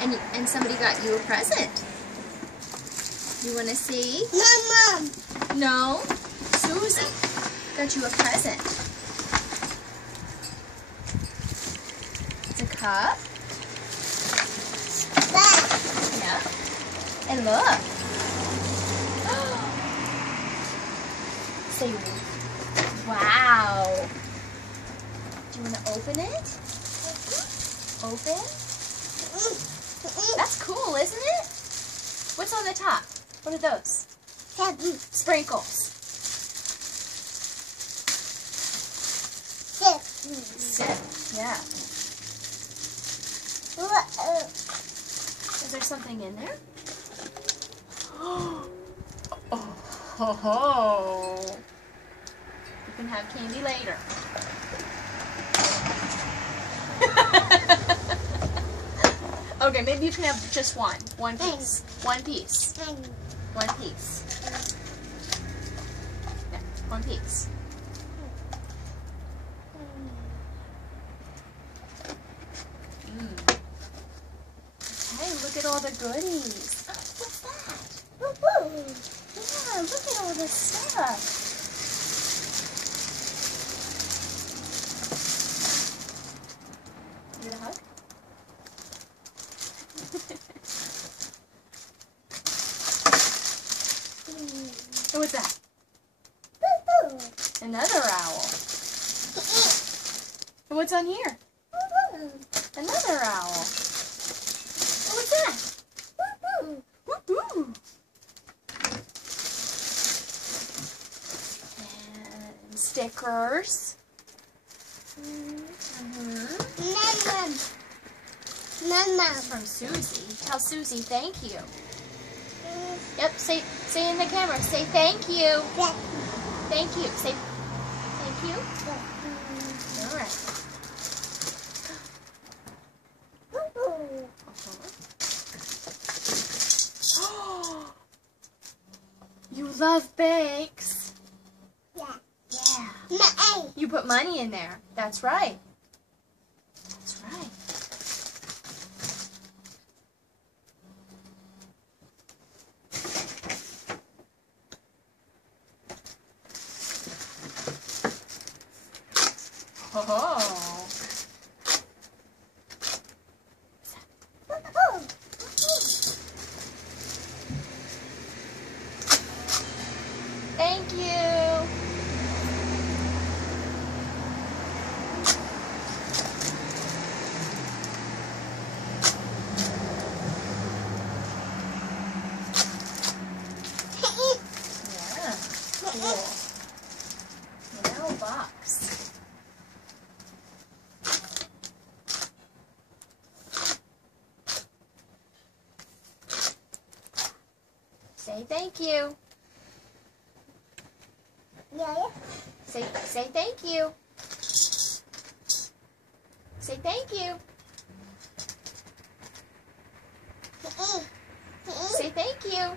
And somebody got you a present. You want to see? Mom. No. Susie got you a present. It's a cup. Yeah. And look. Say, wow. Do you want to open it? Open? That's cool, isn't it? What's on the top? What are those? Sprinkles. Sip. Yeah. Is there something in there? Oh, ho, ho. You can have candy later. Okay, maybe you can have just one. One piece. One piece. One piece. Yeah, one piece. Okay, look at all the goodies. What's that? Yeah, look at all this stuff. Give it a hug. Oh, what's that? Another owl. What's on here? Another owl. Oh, what's that? Woo-hoo. And stickers. This is from Susie. Tell Susie thank you. Yep, say in the camera. Say thank you. Thank you. Say thank you. All right. You love bakes. Yeah. You put money in there. That's right. That's right. Oh. Thank you. Yeah, cool. Now box. Say thank you. Say thank you. Say thank you. Say thank you.